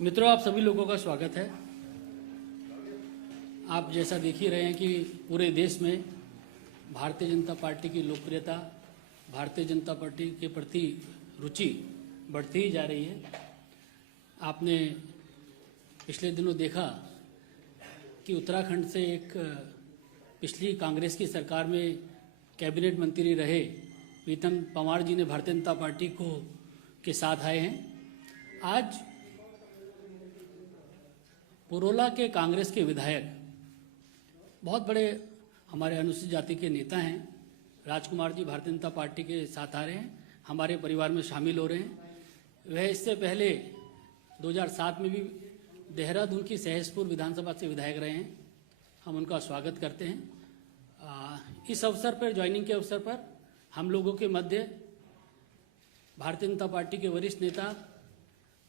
मित्रों, आप सभी लोगों का स्वागत है। आप जैसा देख ही रहे हैं कि पूरे देश में भारतीय जनता पार्टी की लोकप्रियता, भारतीय जनता पार्टी के प्रति रुचि बढ़ती ही जा रही है। आपने पिछले दिनों देखा कि उत्तराखंड से एक पिछली कांग्रेस की सरकार में कैबिनेट मंत्री रहे प्रीतम पंवार जी ने भारतीय जनता पार्टी के साथ आए हैं। आज पुरोला के कांग्रेस के विधायक, बहुत बड़े हमारे अनुसूचित जाति के नेता हैं, राजकुमार जी भारतीय जनता पार्टी के साथ आ रहे हैं, हमारे परिवार में शामिल हो रहे हैं। वह इससे पहले 2007 में भी देहरादून की सहसपुर विधानसभा से विधायक रहे हैं। हम उनका स्वागत करते हैं। इस अवसर पर, ज्वाइनिंग के अवसर पर, हम लोगों के मध्य भारतीय जनता पार्टी के वरिष्ठ नेता,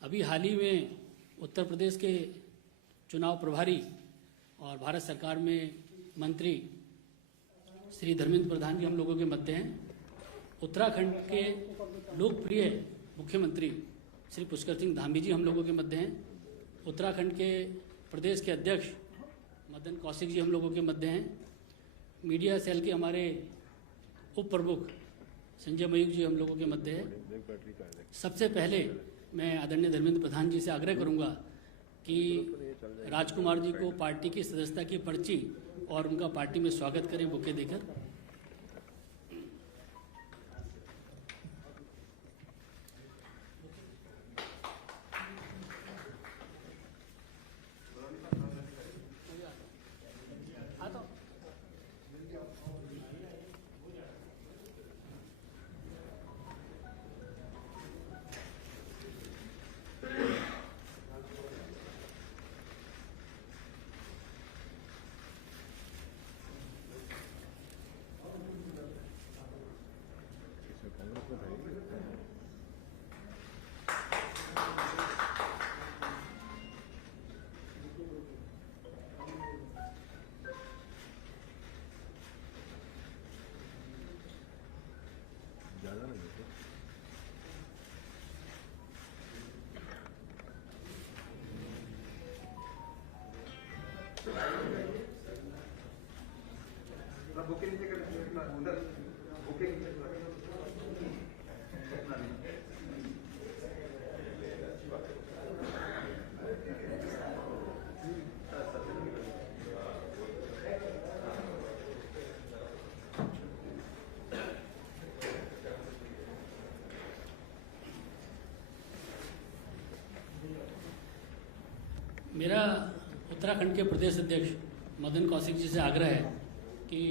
अभी हाल ही में उत्तर प्रदेश के चुनाव प्रभारी और भारत सरकार में मंत्री श्री धर्मेंद्र प्रधान जी हम लोगों के मध्य हैं। उत्तराखंड के लोकप्रिय मुख्यमंत्री श्री पुष्कर सिंह धामी जी हम लोगों के मध्य हैं। उत्तराखंड के प्रदेश के अध्यक्ष मदन कौशिक जी हम लोगों के मध्य हैं। मीडिया सेल के हमारे उप प्रमुख संजय मयूख जी हम लोगों के मध्य हैं। सबसे पहले मैं आदरणीय धर्मेंद्र प्रधान जी से आग्रह करूंगा कि राजकुमार जी को पार्टी की सदस्यता की पर्ची और उनका पार्टी में स्वागत करें बुके देकर। मेरा उत्तराखंड के प्रदेश अध्यक्ष मदन कौशिक जी से आग्रह है कि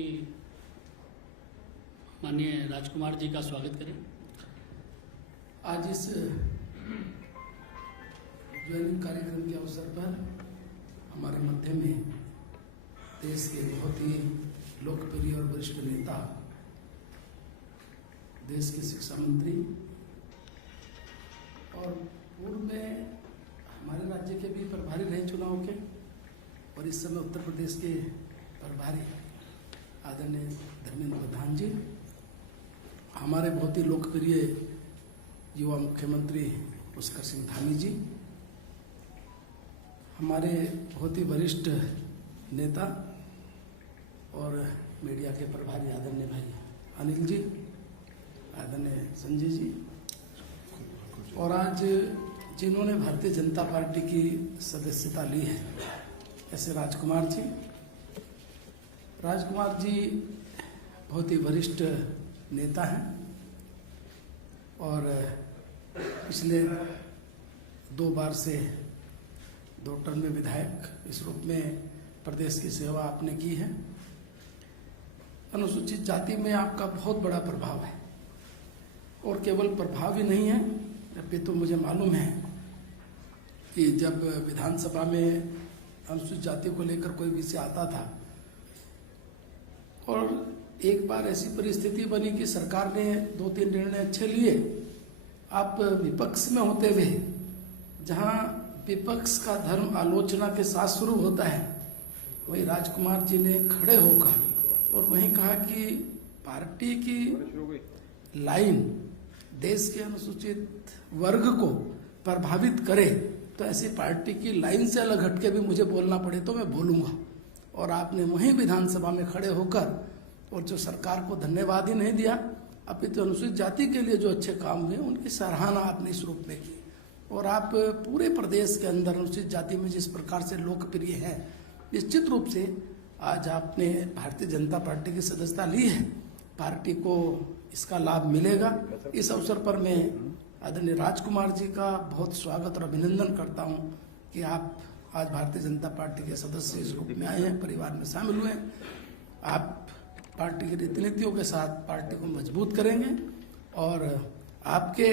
माननीय राजकुमार जी का स्वागत करें। आज इस ज्वाइनिंग कार्यक्रम के अवसर पर हमारे मध्य में देश के बहुत ही लोकप्रिय और वरिष्ठ नेता, देश के शिक्षा मंत्री और पूर्व में हमारे राज्य के भी प्रभारी रहे चुनाव के, और इस समय उत्तर प्रदेश के प्रभारी आदरणीय धर्मेंद्र प्रधान जी, हमारे बहुत ही लोकप्रिय युवा मुख्यमंत्री पुष्कर सिंह धामी जी, हमारे बहुत ही वरिष्ठ नेता और मीडिया के प्रभारी आदरणीय भाई अनिल जी, आदरणीय संजय जी, और आज जिन्होंने भारतीय जनता पार्टी की सदस्यता ली है ऐसे राजकुमार जी। राजकुमार जी बहुत ही वरिष्ठ नेता हैं और पिछले 2 बार से 2 टर्म में विधायक इस रूप में प्रदेश की सेवा आपने की है। अनुसूचित जाति में आपका बहुत बड़ा प्रभाव है, और केवल प्रभाव ही नहीं है, जबकि तो मुझे मालूम है कि जब विधानसभा में अनुसूचित जाति को लेकर कोई विषय आता था और एक बार ऐसी परिस्थिति बनी कि सरकार ने 2-3 निर्णय अच्छे लिए, आप विपक्ष में होते हुए, जहां विपक्ष का धर्म आलोचना के साथ शुरू होता है, वही राजकुमार जी ने खड़े होकर और वहीं कहा कि पार्टी की लाइन देश के अनुसूचित वर्ग को प्रभावित करे तो ऐसी पार्टी की लाइन से अलग हटके भी मुझे बोलना पड़े तो मैं बोलूँगा। और आपने वहीं विधानसभा में खड़े होकर और जो सरकार को धन्यवाद ही नहीं दिया, अपितु अनुसूचित जाति के लिए जो अच्छे काम हुए उनकी सराहना आपने इस रूप में की। और आप पूरे प्रदेश के अंदर अनुसूचित जाति में जिस प्रकार से लोकप्रिय है, निश्चित रूप से आज आपने भारतीय जनता पार्टी की सदस्यता ली है, पार्टी को इसका लाभ मिलेगा। इस अवसर पर मैं आदरणीय राजकुमार जी का बहुत स्वागत और अभिनंदन करता हूं कि आप आज भारतीय जनता पार्टी के सदस्य इस रूप में आए हैं, परिवार में शामिल हुए हैं। आप पार्टी की रीति नीतियों के साथ पार्टी को मजबूत करेंगे और आपके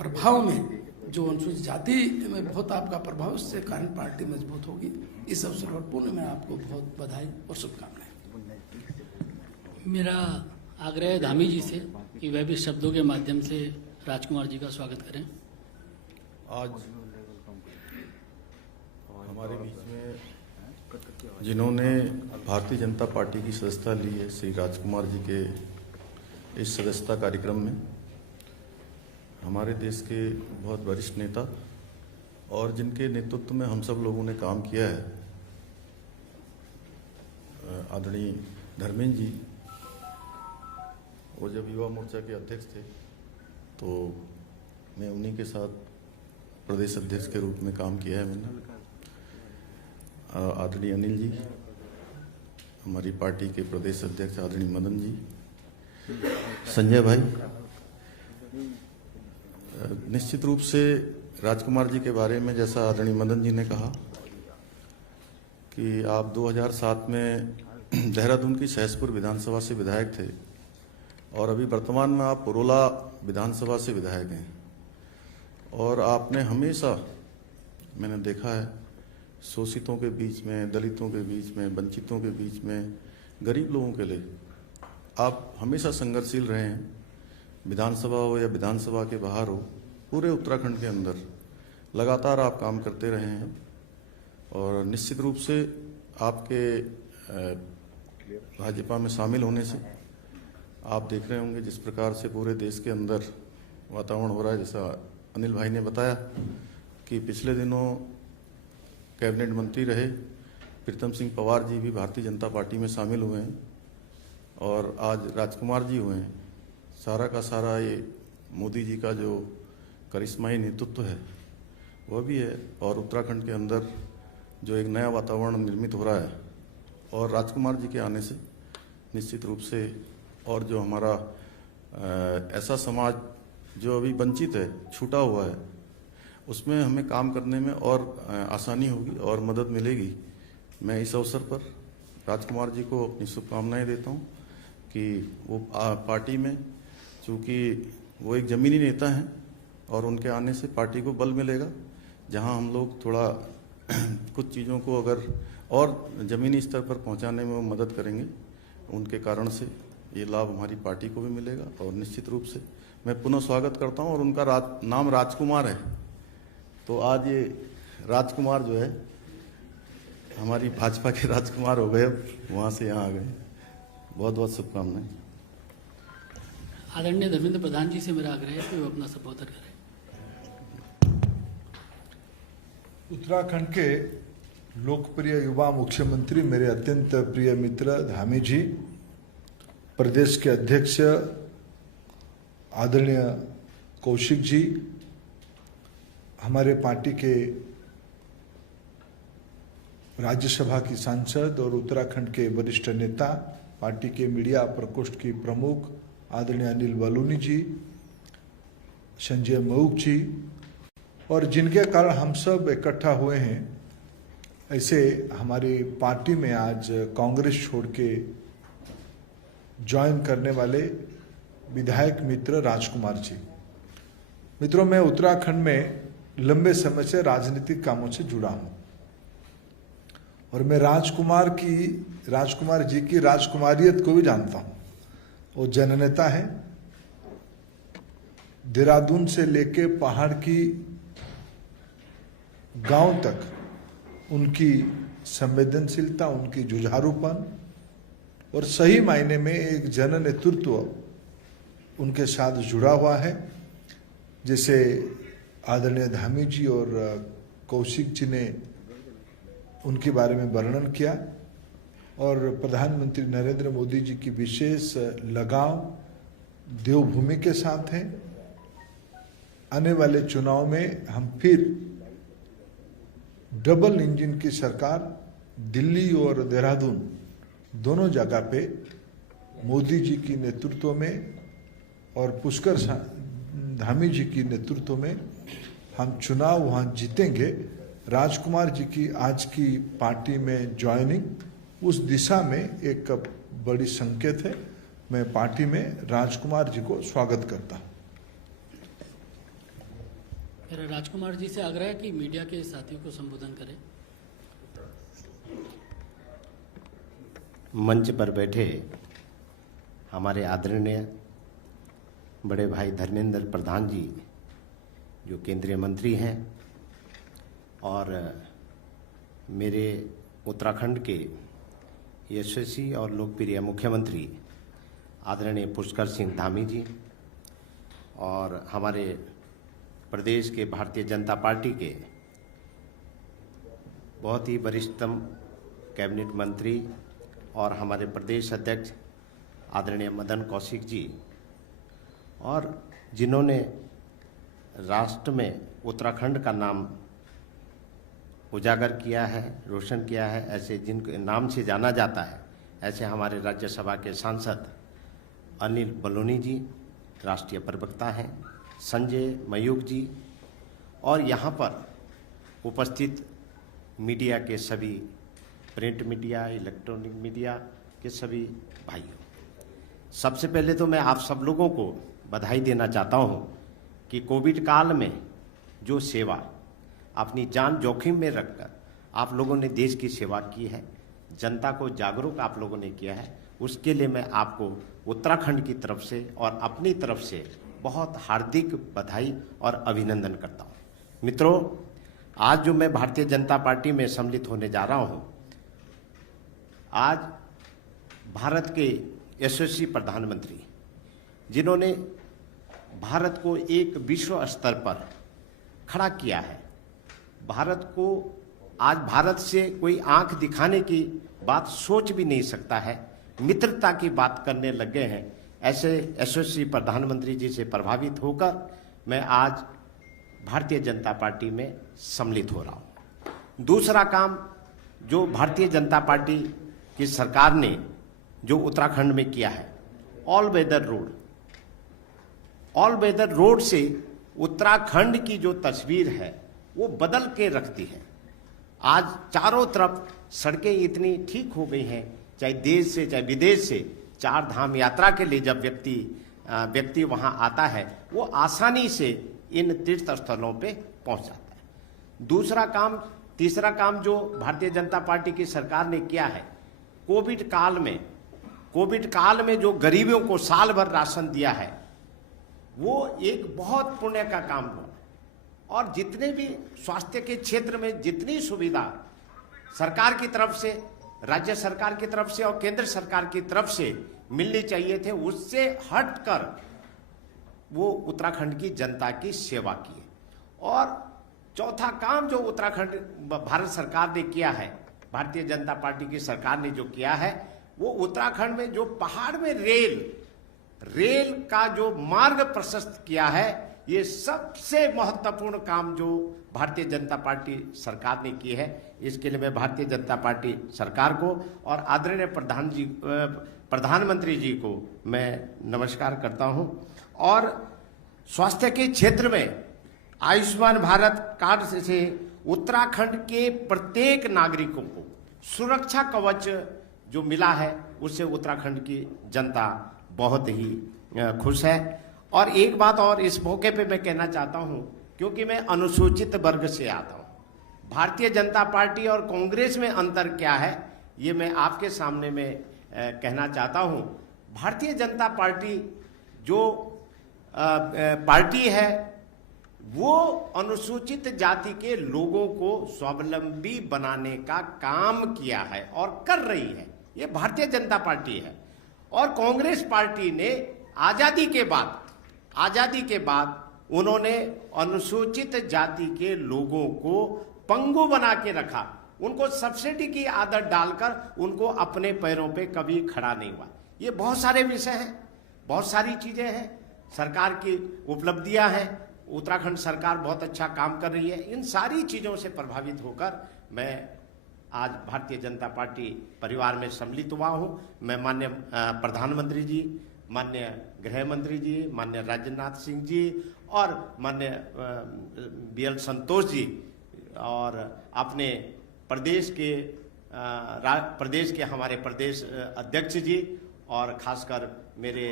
प्रभाव में जो अनुसूचित जाति में बहुत आपका प्रभाव, उससे कारण पार्टी मजबूत होगी। इस अवसर पर पुनः मैं आपको बहुत बधाई और शुभकामनाएं। मेरा आग्रह है धामी जी से कि वह भी शब्दों के माध्यम से राजकुमार जी का स्वागत करें। आज हमारे बीच में जिन्होंने भारतीय जनता पार्टी की सदस्यता ली है, श्री राजकुमार जी के इस सदस्यता कार्यक्रम में हमारे देश के बहुत वरिष्ठ नेता और जिनके नेतृत्व में हम सब लोगों ने काम किया है, आदरणीय धर्मेंद्र जी, वो जब युवा मोर्चा के अध्यक्ष थे तो मैं उन्हीं के साथ प्रदेश अध्यक्ष के रूप में काम किया है मैंने। आदरणीय अनिल जी, हमारी पार्टी के प्रदेश अध्यक्ष आदरणीय मदन जी, संजय भाई। निश्चित रूप से राजकुमार जी के बारे में जैसा आदरणीय मदन जी ने कहा कि आप 2007 में देहरादून की सहसपुर विधानसभा से विधायक थे और अभी वर्तमान में आप पुरोला विधानसभा से विधायक हैं। और आपने हमेशा, मैंने देखा है, शोषितों के बीच में, दलितों के बीच में, वंचितों के बीच में, गरीब लोगों के लिए आप हमेशा संघर्षशील रहे हैं। विधानसभा हो या विधानसभा के बाहर हो, पूरे उत्तराखंड के अंदर लगातार आप काम करते रहे हैं। और निश्चित रूप से आपके भाजपा में शामिल होने से आप देख रहे होंगे जिस प्रकार से पूरे देश के अंदर वातावरण हो रहा है। जैसा अनिल भाई ने बताया कि पिछले दिनों कैबिनेट मंत्री रहे प्रीतम सिंह पवार जी भी भारतीय जनता पार्टी में शामिल हुए हैं और आज राजकुमार जी हुए हैं। सारा का सारा ये मोदी जी का जो करिश्माई नेतृत्व है वह भी है और उत्तराखंड के अंदर जो एक नया वातावरण निर्मित हो रहा है और राजकुमार जी के आने से निश्चित रूप से और जो हमारा ऐसा समाज जो अभी वंचित है, छूटा हुआ है, उसमें हमें काम करने में और आसानी होगी और मदद मिलेगी। मैं इस अवसर पर राजकुमार जी को अपनी शुभकामनाएं देता हूं कि वो पार्टी में, चूँकि वो एक ज़मीनी नेता हैं और उनके आने से पार्टी को बल मिलेगा। जहां हम लोग थोड़ा कुछ चीज़ों को अगर और ज़मीनी स्तर पर पहुंचाने में वो मदद करेंगे, उनके कारण से ये लाभ हमारी पार्टी को भी मिलेगा। और निश्चित रूप से मैं पुनः स्वागत करता हूं। और उनका नाम राजकुमार है, तो आज ये राजकुमार जो है हमारी भाजपा के राजकुमार हो गए, वहाँ से यहाँ आ गए। बहुत बहुत शुभकामनाएं। आदरणीय धर्मेंद्र प्रधान जी से मेरा आग्रह है कि वो अपना संबोधन करें। उत्तराखंड के लोकप्रिय युवा मुख्यमंत्री, मेरे अत्यंत प्रिय मित्र धामी जी, प्रदेश के अध्यक्ष आदरणीय कौशिक जी, हमारे पार्टी के राज्यसभा की सांसद और उत्तराखंड के वरिष्ठ नेता, पार्टी के मीडिया प्रकोष्ठ की प्रमुख आदरणीय अनिल बलूनी जी, संजय मऊक जी, और जिनके कारण हम सब इकट्ठा हुए हैं, ऐसे हमारी पार्टी में आज कांग्रेस छोड़ के ज्वाइन करने वाले विधायक मित्र राजकुमार जी। मित्रों, मैं उत्तराखंड में लंबे समय से राजनीतिक कामों से जुड़ा हूं और मैं राजकुमार जी की राजकुमारियत को भी जानता हूं। वो जननेता है। देहरादून से लेके पहाड़ की गांव तक उनकी संवेदनशीलता, उनकी जुझारूपन और सही मायने में एक जन नेतृत्व उनके साथ जुड़ा हुआ है। जैसे आदरणीय धामी जी और कौशिक जी ने उनके बारे में वर्णन किया और प्रधानमंत्री नरेंद्र मोदी जी की विशेष लगाव देवभूमि के साथ है। आने वाले चुनाव में हम फिर डबल इंजन की सरकार दिल्ली और देहरादून दोनों जगह पे मोदी जी की नेतृत्व में और पुष्कर धामी जी की नेतृत्व में हम चुनाव वहां जीतेंगे। राजकुमार जी की आज की पार्टी में ज्वाइनिंग उस दिशा में एक बड़ी संकेत है। मैं पार्टी में राजकुमार जी को स्वागत करता हूं। मेरा राजकुमार जी से आग्रह है कि मीडिया के साथियों को संबोधन करें। मंच पर बैठे हमारे आदरणीय बड़े भाई धर्मेंद्र प्रधान जी जो केंद्रीय मंत्री हैं और मेरे उत्तराखंड के यशस्वी और लोकप्रिय मुख्यमंत्री आदरणीय पुष्कर सिंह धामी जी और हमारे प्रदेश के भारतीय जनता पार्टी के बहुत ही वरिष्ठतम कैबिनेट मंत्री और हमारे प्रदेश अध्यक्ष आदरणीय मदन कौशिक जी और जिन्होंने राष्ट्र में उत्तराखंड का नाम उजागर किया है, रोशन किया है, ऐसे जिनके नाम से जाना जाता है, ऐसे हमारे राज्यसभा के सांसद अनिल बलूनी जी राष्ट्रीय प्रवक्ता हैं, संजय मयूख जी और यहाँ पर उपस्थित मीडिया के सभी प्रिंट मीडिया, इलेक्ट्रॉनिक मीडिया के सभी भाइयों, सबसे पहले तो मैं आप सब लोगों को बधाई देना चाहता हूँ कि कोविड काल में जो सेवा अपनी जान जोखिम में रखकर आप लोगों ने देश की सेवा की है, जनता को जागरूक आप लोगों ने किया है, उसके लिए मैं आपको उत्तराखंड की तरफ से और अपनी तरफ से बहुत हार्दिक बधाई और अभिनंदन करता हूँ। मित्रों, आज जो मैं भारतीय जनता पार्टी में सम्मिलित होने जा रहा हूँ, आज भारत के यशस्वी प्रधानमंत्री जिन्होंने भारत को एक विश्व स्तर पर खड़ा किया है, भारत को आज भारत से कोई आंख दिखाने की बात सोच भी नहीं सकता है, मित्रता की बात करने लग गए हैं, ऐसे यशस्वी प्रधानमंत्री जी से प्रभावित होकर मैं आज भारतीय जनता पार्टी में सम्मिलित हो रहा हूँ। दूसरा काम जो भारतीय जनता पार्टी की सरकार ने जो उत्तराखंड में किया है, ऑल वेदर रोड से उत्तराखंड की जो तस्वीर है वो बदल के रखती है। आज चारों तरफ सड़कें इतनी ठीक हो गई हैं, चाहे देश से चाहे विदेश से, चार धाम यात्रा के लिए जब व्यक्ति वहां आता है वो आसानी से इन तीर्थ स्थलों पे पहुंच जाता है। तीसरा काम जो भारतीय जनता पार्टी की सरकार ने किया है, कोविड काल में जो गरीबों को साल भर राशन दिया है, वो एक बहुत पुण्य का काम हुआ। और जितने भी स्वास्थ्य के क्षेत्र में जितनी सुविधा सरकार की तरफ से, राज्य सरकार की तरफ से और केंद्र सरकार की तरफ से मिलनी चाहिए थे, उससे हटकर वो उत्तराखंड की जनता की सेवा की है। और चौथा काम जो उत्तराखंड भारत सरकार ने किया है, भारतीय जनता पार्टी की सरकार ने जो किया है, वो उत्तराखंड में जो पहाड़ में रेल का जो मार्ग प्रशस्त किया है, ये सबसे महत्वपूर्ण काम जो भारतीय जनता पार्टी सरकार ने की है। इसके लिए मैं भारतीय जनता पार्टी सरकार को और आदरणीय प्रधानमंत्री जी को मैं नमस्कार करता हूं। और स्वास्थ्य के क्षेत्र में आयुष्मान भारत कार्ड से उत्तराखंड के प्रत्येक नागरिकों को सुरक्षा कवच जो मिला है, उससे उत्तराखंड की जनता बहुत ही खुश है। और एक बात और इस मौके पे मैं कहना चाहता हूं, क्योंकि मैं अनुसूचित वर्ग से आता हूं, भारतीय जनता पार्टी और कांग्रेस में अंतर क्या है ये मैं आपके सामने में कहना चाहता हूं। भारतीय जनता पार्टी जो पार्टी है वो अनुसूचित जाति के लोगों को स्वावलंबी बनाने का काम किया है और कर रही है, ये भारतीय जनता पार्टी है। और कांग्रेस पार्टी ने आजादी के बाद उन्होंने अनुसूचित जाति के लोगों को पंगु बना के रखा, उनको सब्सिडी की आदत डालकर उनको अपने पैरों पे कभी खड़ा नहीं हुआ। ये बहुत सारे विषय हैं, बहुत सारी चीजें हैं, सरकार की उपलब्धियां हैं, उत्तराखंड सरकार बहुत अच्छा काम कर रही है। इन सारी चीजों से प्रभावित होकर मैं आज भारतीय जनता पार्टी परिवार में सम्मिलित हुआ हूं। मैं माननीय प्रधानमंत्री जी, माननीय गृह मंत्री जी, माननीय राजनाथ सिंह जी और माननीय BL संतोष जी और अपने प्रदेश के हमारे प्रदेश अध्यक्ष जी और खासकर मेरे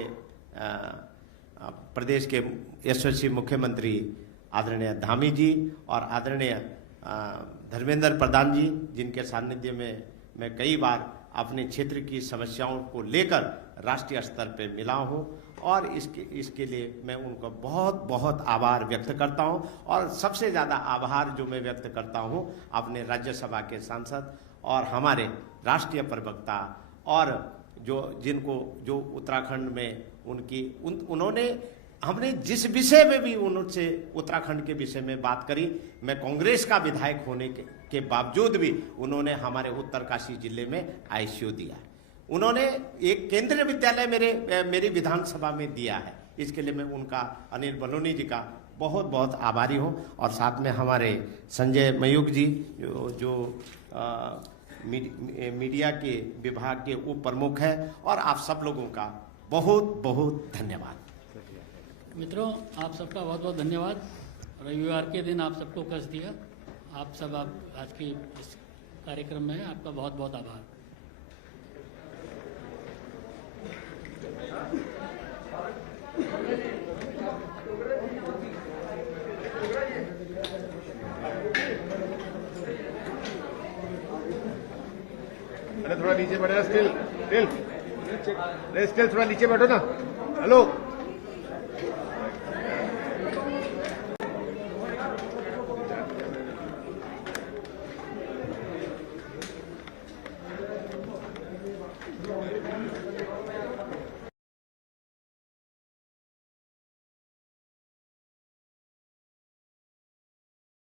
प्रदेश के यशस्वी मुख्यमंत्री आदरणीय धामी जी और आदरणीय धर्मेंद्र प्रधान जी, जिनके सानिध्य में मैं कई बार अपने क्षेत्र की समस्याओं को लेकर राष्ट्रीय स्तर पर मिला हूं और इसके लिए मैं उनका बहुत बहुत आभार व्यक्त करता हूं। और सबसे ज़्यादा आभार जो मैं व्यक्त करता हूं अपने राज्यसभा के सांसद और हमारे राष्ट्रीय प्रवक्ता और जो उत्तराखंड में उन्होंने हमने जिस विषय में भी उनसे उत्तराखंड के विषय में बात करी, मैं कांग्रेस का विधायक होने के बावजूद भी उन्होंने हमारे उत्तरकाशी जिले में ICU दिया। उन्होंने एक केंद्रीय विद्यालय मेरी विधानसभा में दिया है। इसके लिए मैं उनका, अनिल बलूनी जी का बहुत बहुत आभारी हूं। और साथ में हमारे संजय मयूख जी जो मीडिया के विभाग के उप प्रमुख हैं, और आप सब लोगों का बहुत बहुत धन्यवाद। मित्रों, आप सबका बहुत बहुत धन्यवाद। रविवार के दिन आप सबको कष्ट दिया, आप सब आज के इस कार्यक्रम में आपका बहुत बहुत आभार। अरे थोड़ा नीचे बैठो, स्टिल थोड़ा नीचे बैठो ना। हेलो।